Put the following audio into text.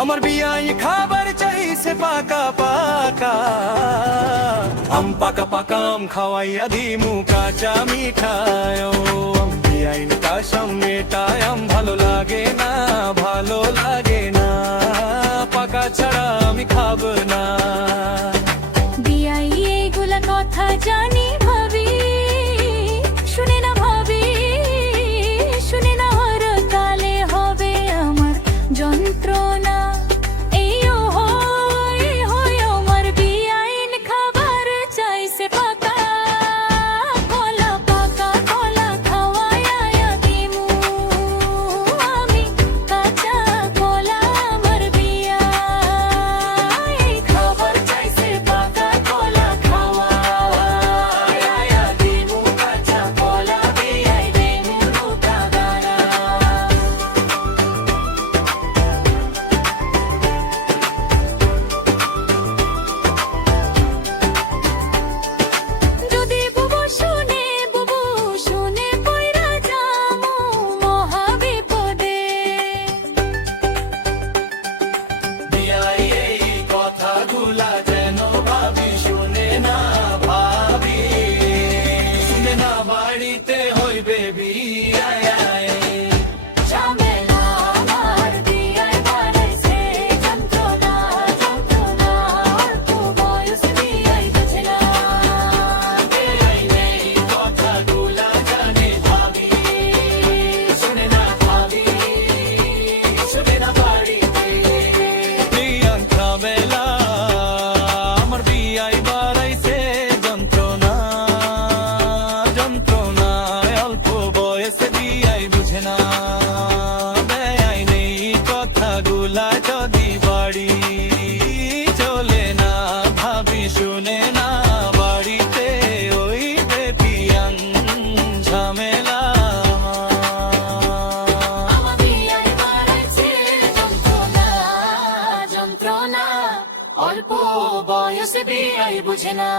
আমার বিয়াই খাবার চাইছে পাকা পাকা আম, পাকা পাকা আম খাওয়াইয়া দিমু কাঁচা মিঠায়। বিয়াই তার সামনে টায়াম ভালো লাগে না, ভালো লাগে না, পাকা ছাড়া আমি খাব না। বিয়াই এইগুলা কথা জানি ভাবি, শুনে না ভাবি, শুনে না হর কালে হবে আমার যন্ত্রণা। এই হয় আমার বিয়াইন খাবার চাইছে পাকা কলা, পাকা কলা খাওয়াইয়া দিমু আমি কাঁচা কলা। আমার বিয়াই খাবার চাইছে পাকা কলা খাওয়াইয়া দিমু কাঁচা কলা। বিয়াই দিমু রুটা গানা। যদি বুবু শুনে পয়রা যামু মহাবিপদে। বিয়াই এই কথাগুলা যেন ভাবি, শুনে না ভাবি, শুনে না বাড়িতে হইবে বিয়াই। ঝামেলা আমার বিয়াই বাড়াইছে যন্ত্রণা, যন্ত্রণা অল্প বয়স বিয়াই বুঝে না। বিয়াই এই কথাগুলা জানে ভাবি, শুনে না ভাবি, শুনে না বাড়িতে। বিয়ান ঝামেলা আমার বিয়াই বাড়াইছে যন্ত্রণা, যন্ত্রণা অল্প বয়সে বিয়াই বুঝে না। বেআইন এই কথাগুলা যদি বাড়ি চলে না, ভাবি শুনে না বাড়িতে ওই বেপিয়াং ঝামেলা। আমার বিয়াই বাড়াইছে যন্ত্রণা, যন্ত্রণা অল্প বয়সে বিয়াই বুঝে না।